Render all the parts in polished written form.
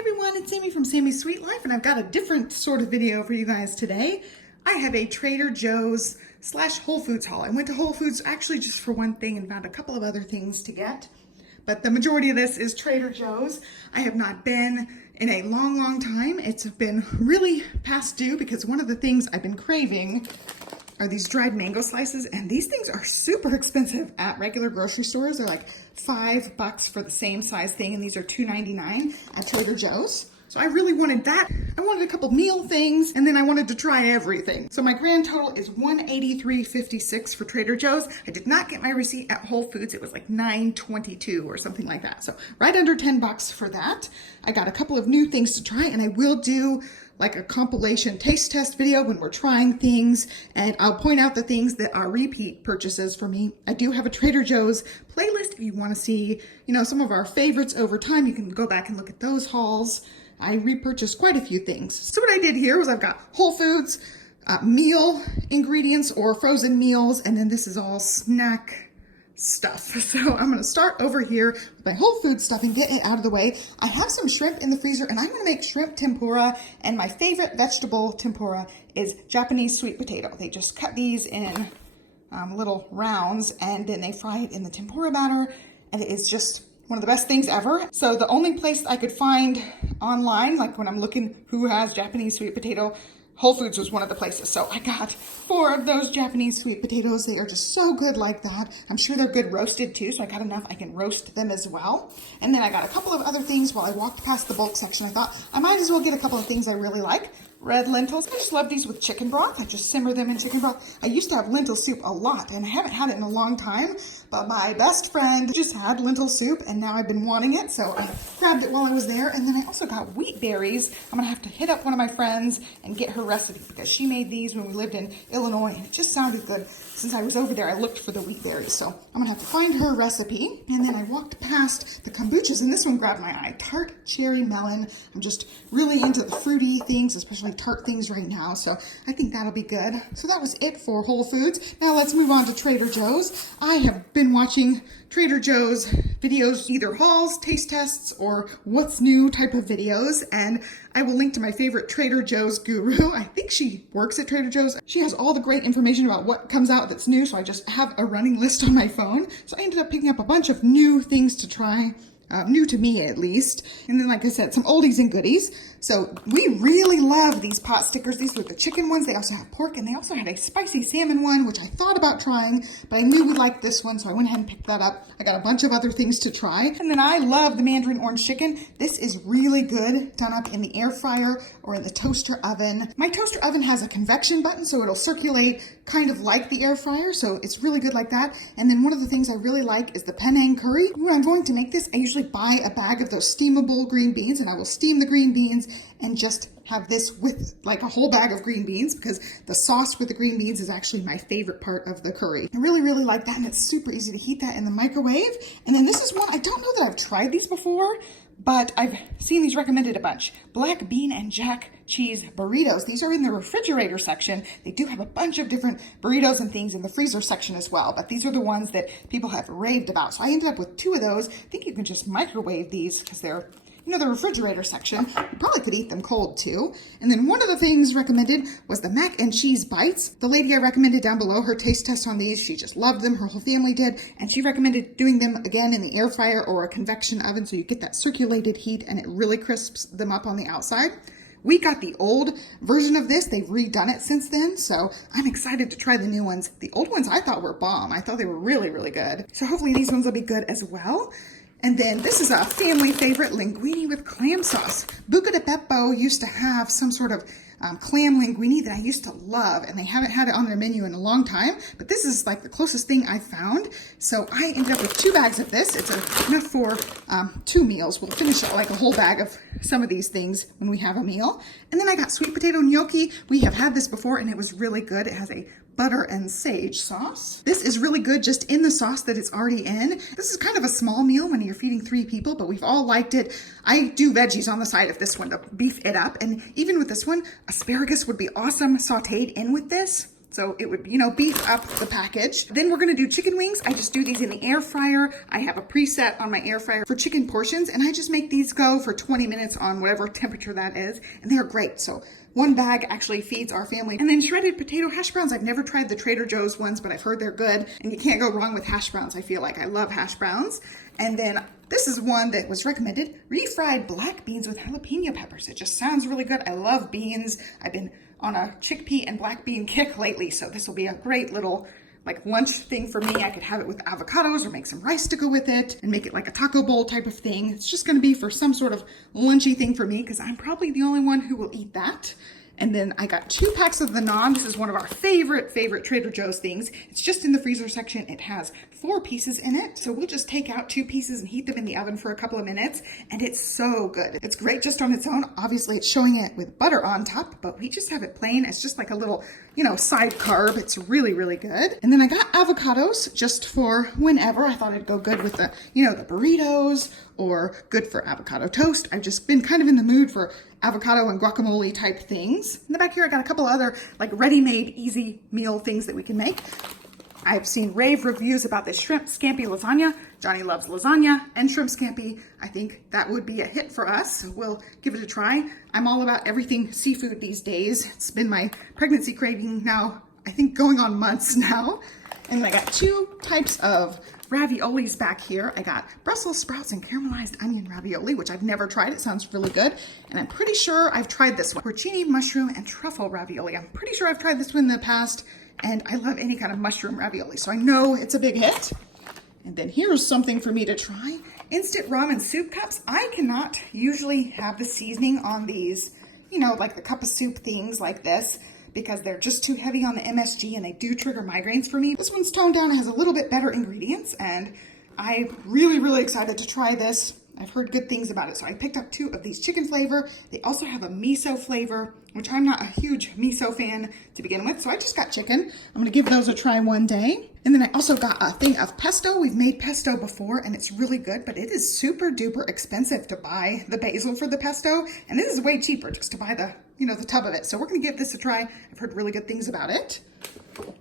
Everyone, it's Sami from Sami's Sweet Life, and I've got a different sort of video for you guys today. I have a Trader Joe's / Whole Foods haul. I went to Whole Foods actually just for one thing and found a couple of other things to get, but the majority of this is Trader Joe's. I have not been in a long time. It's been really past due because one of the things I've been craving are these dried mango slices, and these things are super expensive at regular grocery stores. They're like $5 for the same size thing, and these are $2.99 at Trader Joe's. So I really wanted that. I wanted a couple meal things, and then I wanted to try everything. So my grand total is $183.56 for Trader Joe's. I did not get my receipt at Whole Foods. It was like $9.22 or something like that. So right under $10 for that. I got a couple of new things to try, and I will do like a compilation taste test video when we're trying things, and I'll point out the things that are repeat purchases for me. I do have a Trader Joe's playlist if you want to see, some of our favorites over time. You can go back and look at those hauls. I repurchased quite a few things. So what I did here was I've got Whole Foods meal ingredients or frozen meals, and then this is all snack stuff. So I'm gonna start over here with my Whole Foods stuff and get it out of the way. I have some shrimp in the freezer, and I'm gonna make shrimp tempura, and my favorite vegetable tempura is Japanese sweet potato. They just cut these in little rounds, and then they fry it in the tempura batter, and it is just one of the best things ever. So the only place I could find online, like when I'm looking who has Japanese sweet potato, Whole Foods was one of the places. So I got 4 of those Japanese sweet potatoes. They are just so good like that. I'm sure they're good roasted too, so I got enough I can roast them as well. And then I got a couple of other things while I walked past the bulk section. I thought I might as well get a couple of things I really like. Red lentils. I just love these with chicken broth. I just simmer them in chicken broth. I used to have lentil soup a lot, and I haven't had it in a long time, but my best friend just had lentil soup, and now I've been wanting it, so I grabbed it while I was there. And then I also got wheat berries. I'm gonna have to hit up one of my friends and get her recipe because she made these when we lived in Illinois, and it just sounded good. Since I was over there, I looked for the wheat berries, so I'm gonna have to find her recipe. And then I walked past the kombuchas, and this one grabbed my eye. Tart cherry melon. I'm just really into the fruity things, especially tart things right now, so I think that'll be good. So that was it for Whole Foods. Now let's move on to Trader Joe's. I have been watching Trader Joe's videos, either hauls, taste tests, or what's new type of videos, and I will link to my favorite Trader Joe's guru. I think she works at Trader Joe's. She has all the great information about what comes out that's new, so I just have a running list on my phone. So I ended up picking up a bunch of new things to try. New to me at least. And then, like I said, some oldies and goodies. So we really love these pot stickers. These were the chicken ones. They also have pork, and they also had a spicy salmon one, which I thought about trying, but I knew we liked this one, so I went ahead and picked that up. I got a bunch of other things to try. And then I love the mandarin orange chicken. This is really good done up in the air fryer or in the toaster oven. My toaster oven has a convection button, so it'll circulate kind of like the air fryer, so it's really good like that. And then one of the things I really like is the Penang curry. When I'm going to make this, I usually buy a bag of those steamable green beans, and I will steam the green beans and just have this with like a whole bag of green beans because the sauce with the green beans is actually my favorite part of the curry. I really like that, and it's super easy to heat that in the microwave. And then this is one, I don't know that I've tried these before, but I've seen these recommended a bunch. Black bean and jack cheese burritos. These are in the refrigerator section. They do have a bunch of different burritos and things in the freezer section as well, but these are the ones that people have raved about. So I ended up with 2 of those. I think you can just microwave these because they're the refrigerator section. You probably could eat them cold too. And then one of the things recommended was the mac and cheese bites. The lady I recommended down below, her taste test on these, she just loved them. Her whole family did. And she recommended doing them again in the air fryer or a convection oven so you get that circulated heat and it really crisps them up on the outside. We got the old version of this. They've redone it since then, so I'm excited to try the new ones. The old ones I thought were bomb. I thought they were really good. So hopefully these ones will be good as well. And then this is a family favorite, linguine with clam sauce. Buca di Beppo used to have some sort of clam linguine that I used to love, and they haven't had it on their menu in a long time, but this is like the closest thing I found. So I ended up with 2 bags of this. It's enough for 2 meals. We'll finish like a whole bag of some of these things when we have a meal. And then I got sweet potato gnocchi. We have had this before, and it was really good. It has a butter and sage sauce. This is really good just in the sauce that it's already in. This is kind of a small meal when you're feeding 3 people, but we've all liked it. I do veggies on the side of this one to beef it up, and even with this one, asparagus would be awesome sauteed in with this. So it would, beef up the package. Then we're gonna do chicken wings. I just do these in the air fryer. I have a preset on my air fryer for chicken portions, and I just make these go for 20 minutes on whatever temperature that is, and they're great. So one bag actually feeds our family. And then shredded potato hash browns. I've never tried the Trader Joe's ones, but I've heard they're good, and you can't go wrong with hash browns, I feel like. I love hash browns. And then this is one that was recommended, refried black beans with jalapeno peppers. It just sounds really good. I love beans. I've been on a chickpea and black bean kick lately, so this will be a great little like lunch thing for me. I could have it with avocados or make some rice to go with it and make it like a taco bowl type of thing. It's just gonna be for some sort of lunchy thing for me because I'm probably the only one who will eat that. And then I got 2 packs of the naan. This is one of our favorite Trader Joe's things. It's just in the freezer section. It has 4 pieces in it. So we'll just take out 2 pieces and heat them in the oven for a couple of minutes. And it's so good. It's great just on its own. Obviously it's showing it with butter on top, but we just have it plain. It's just like a little, side carb. It's really, really good. And then I got avocados just for whenever. I thought it'd go good with the, the burritos or good for avocado toast. I've just been kind of in the mood for avocado and guacamole type things. In the back here, I got a couple other like ready-made easy meal things that we can make. I've seen rave reviews about this shrimp scampi lasagna. Johnny loves lasagna and shrimp scampi. I think that would be a hit for us. So we'll give it a try. I'm all about everything seafood these days. It's been my pregnancy craving now, I think going on months now. And I got 2 types of raviolis back here. I got Brussels sprouts and caramelized onion ravioli, which I've never tried. It sounds really good. And I'm pretty sure I've tried this one. Porcini mushroom and truffle ravioli. I'm pretty sure I've tried this one in the past, and I love any kind of mushroom ravioli, so I know it's a big hit. And then here's something for me to try. Instant ramen soup cups. I cannot usually have the seasoning on these, like the cup of soup things like this, because they're just too heavy on the MSG and they do trigger migraines for me. This one's toned down and has a little bit better ingredients, and I'm really, really excited to try this. I've heard good things about it, so I picked up 2 of these chicken flavor. They also have a miso flavor, which I'm not a huge miso fan to begin with, so I just got chicken. I'm gonna give those a try one day. And then I also got a thing of pesto. We've made pesto before, and it's really good, but it is super duper expensive to buy the basil for the pesto, and this is way cheaper just to buy the the tub of it. So we're gonna give this a try. I've heard really good things about it.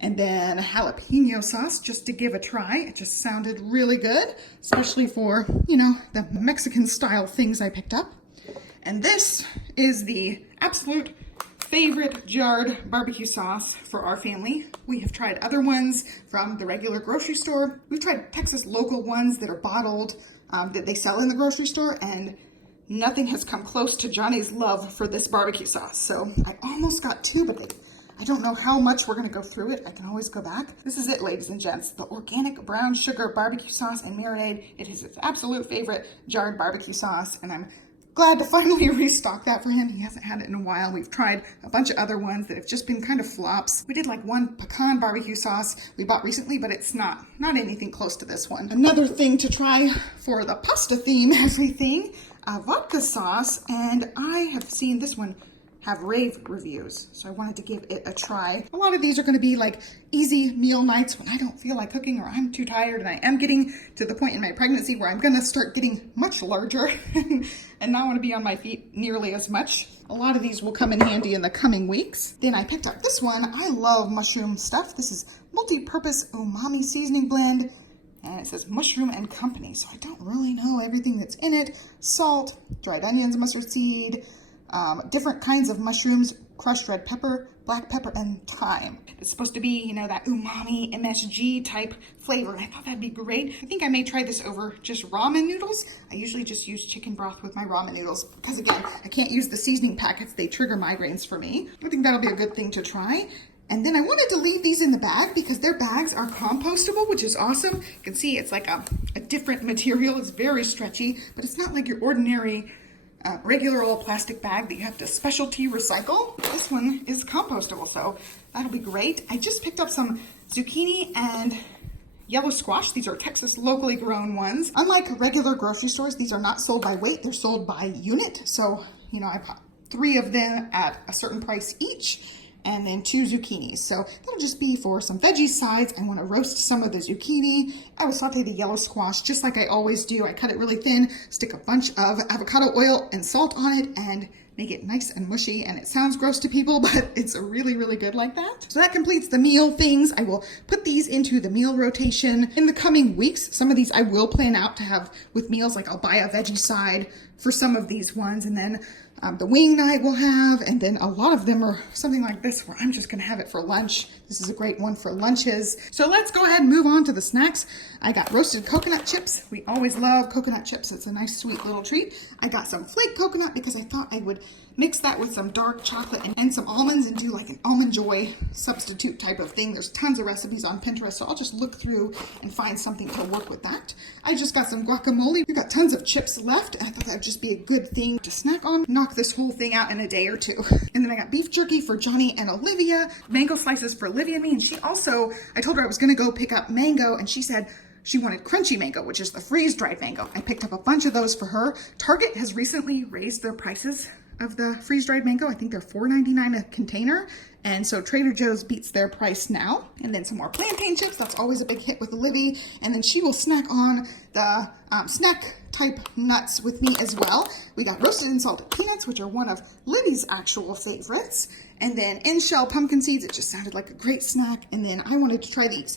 And then jalapeno sauce just to give a try. It just sounded really good, especially for, the Mexican style things I picked up. And this is the absolute favorite jarred barbecue sauce for our family. We have tried other ones from the regular grocery store. We've tried Texas local ones that are bottled, that they sell in the grocery store, and nothing has come close to Johnny's love for this barbecue sauce. So I almost got 2, but I don't know how much we're gonna go through it. I can always go back. This is it, ladies and gents. The organic brown sugar barbecue sauce and marinade. It is his absolute favorite jarred barbecue sauce, and I'm glad to finally restock that for him. He hasn't had it in a while. We've tried a bunch of other ones that have just been kind of flops. We did like one pecan barbecue sauce we bought recently, but it's not anything close to this one. Another thing to try for the pasta theme everything, vodka sauce, and I have seen this one have rave reviews, so I wanted to give it a try. A lot of these are going to be like easy meal nights when I don't feel like cooking or I'm too tired, and I am getting to the point in my pregnancy where I'm going to start getting much larger and not want to be on my feet nearly as much. A lot of these will come in handy in the coming weeks. Then I picked up this one. I love mushroom stuff. This is multi-purpose umami seasoning blend, and it says Mushroom and Company, so I don't really know everything that's in it. Salt, dried onions, mustard seed, different kinds of mushrooms, crushed red pepper, black pepper, and thyme. It's supposed to be, that umami MSG type flavor. I thought that'd be great. I think I may try this over just ramen noodles. I usually just use chicken broth with my ramen noodles because, again, I can't use the seasoning packets. They trigger migraines for me. I think that'll be a good thing to try. And then I wanted to leave these in the bag because their bags are compostable, which is awesome. You can see it's like a different material. It's very stretchy, but it's not like your ordinary regular old plastic bag that you have to specialty recycle. This one is compostable, so that'll be great. I just picked up some zucchini and yellow squash. These are Texas locally grown ones. Unlike regular grocery stores, these are not sold by weight. They're sold by unit. So, I bought 3 of them at a certain price each, and then 2 zucchinis. So that'll just be for some veggie sides. I want to roast some of the zucchini. I will saute the yellow squash just like I always do. I cut it really thin, stick a bunch of avocado oil and salt on it, and make it nice and mushy, and it sounds gross to people, but it's really, really good like that. So that completes the meal things. I will put these into the meal rotation in the coming weeks. Some of these I will plan out to have with meals, like I'll buy a veggie side for some of these ones, and then the wing night we'll have, and then a lot of them are something like this where I'm just gonna have it for lunch. This is a great one for lunches. So let's go ahead and move on to the snacks. I got roasted coconut chips. We always love coconut chips. It's a nice sweet little treat. I got some flake coconut because I thought I would mix that with some dark chocolate and some almonds and do like an Almond Joy substitute type of thing. There's tons of recipes on Pinterest, so I'll just look through and find something to work with that. I just got some guacamole. We've got tons of chips left, and I thought that would just be a good thing to snack on. Knock this whole thing out in a day or two. And then I got beef jerky for Johnny and Olivia, mango slices for Olivia and me, and she also, I told her I was gonna go pick up mango, and she said she wanted crunchy mango, which is the freeze-dried mango. I picked up a bunch of those for her. Target has recently raised their prices of the freeze-dried mango. I think they're $4.99 a container. And so Trader Joe's beats their price now. And then some more plantain chips. That's always a big hit with Olivia. And then she will snack on the snack type nuts with me as well. We got roasted and salted peanuts, which are one of Livy's actual favorites. And then in-shell pumpkin seeds. It just sounded like a great snack. And then I wanted to try these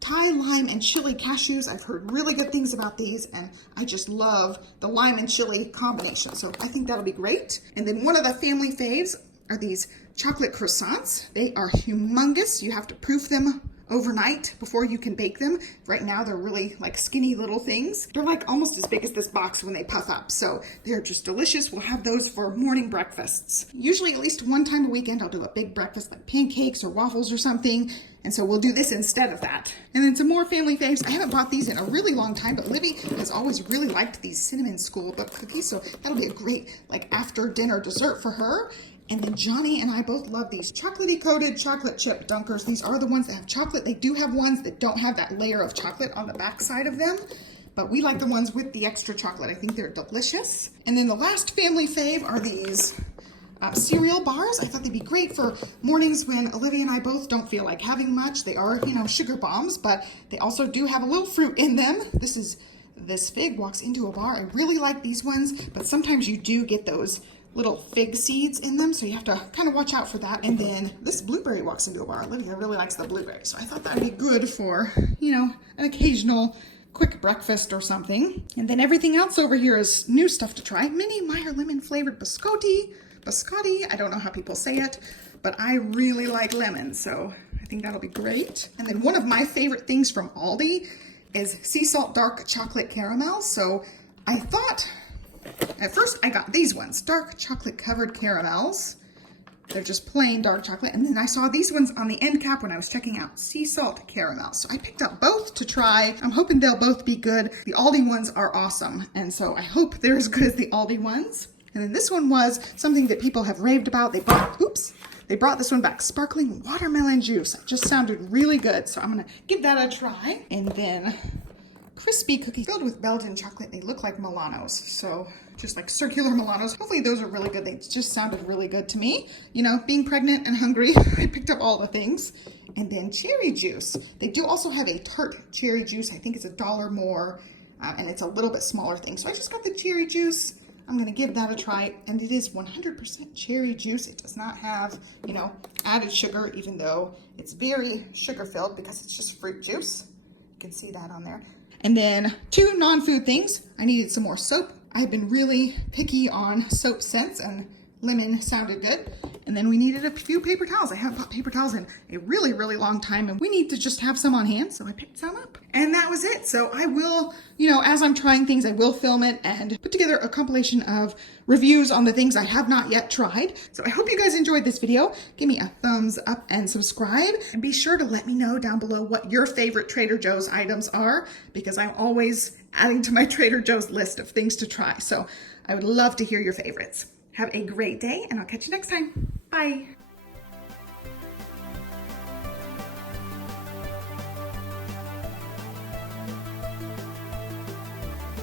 Thai lime and chili cashews. I've heard really good things about these, and I just love the lime and chili combination. So I think that'll be great. And then one of the family faves are these chocolate croissants. They are humongous. You have to proof them overnight before you can bake them. Right now they're really like skinny little things. They're like almost as big as this box when they puff up. So they're just delicious. We'll have those for morning breakfasts. Usually at least one time a weekend I'll do a big breakfast like pancakes or waffles or something. And so we'll do this instead of that. And then some more family faves. I haven't bought these in a really long time, but Livy has always really liked these cinnamon schoolbook cookies. So that'll be a great like after dinner dessert for her. And then Johnny and I both love these chocolatey coated chocolate chip dunkers. These are the ones that have chocolate. They do have ones that don't have that layer of chocolate on the back side of them, but we like the ones with the extra chocolate. I think they're delicious. And then the last family fave are these cereal bars. I thought they'd be great for mornings when Olivia and I both don't feel like having much. They are, you know, sugar bombs, but they also do have a little fruit in them. This fig walks into a bar. I really like these ones, but sometimes you do get those little fig seeds in them, so you have to kind of watch out for that. And then this blueberry walks into a bar. Olivia really likes the blueberry, so I thought that would be good for, you know, an occasional quick breakfast or something. And then everything else over here is new stuff to try. Mini Meyer lemon flavored biscotti. I don't know how people say it, but I really like lemon, so I think that'll be great. And then one of my favorite things from Aldi is sea salt dark chocolate caramel. So I thought, at first I got these ones, dark chocolate covered caramels. They're just plain dark chocolate. And then I saw these ones on the end cap when I was checking out sea salt caramel. So I picked up both to try. I'm hoping they'll both be good. The Aldi ones are awesome. And so I hope they're as good as the Aldi ones. And then this one was something that people have raved about. They brought this one back. Sparkling watermelon juice. It just sounded really good. So I'm gonna give that a try. And then crispy cookies filled with Belgian chocolate. They look like Milanos, so just like circular Milanos. Hopefully those are really good. They just sounded really good to me. You know, being pregnant and hungry, I picked up all the things. And then cherry juice. They do also have a tart cherry juice. I think it's $1 more, and it's a little bit smaller thing. So I just got the cherry juice. I'm gonna give that a try, and it is 100% cherry juice. It does not have, you know, added sugar, even though it's very sugar filled because it's just fruit juice. You can see that on there. And then 2 non-food things. I needed some more soap. I've been really picky on soap scents, and lemon sounded good. And then we needed a few paper towels. I haven't bought paper towels in a really, really long time, and we need to just have some on hand, so I picked some up. And that was it. So I will, you know, as I'm trying things, I will film it and put together a compilation of reviews on the things I have not yet tried. So I hope you guys enjoyed this video. Give me a thumbs up and subscribe, and be sure to let me know down below what your favorite Trader Joe's items are, because I'm always adding to my Trader Joe's list of things to try. So I would love to hear your favorites. Have a great day, and I'll catch you next time. Bye.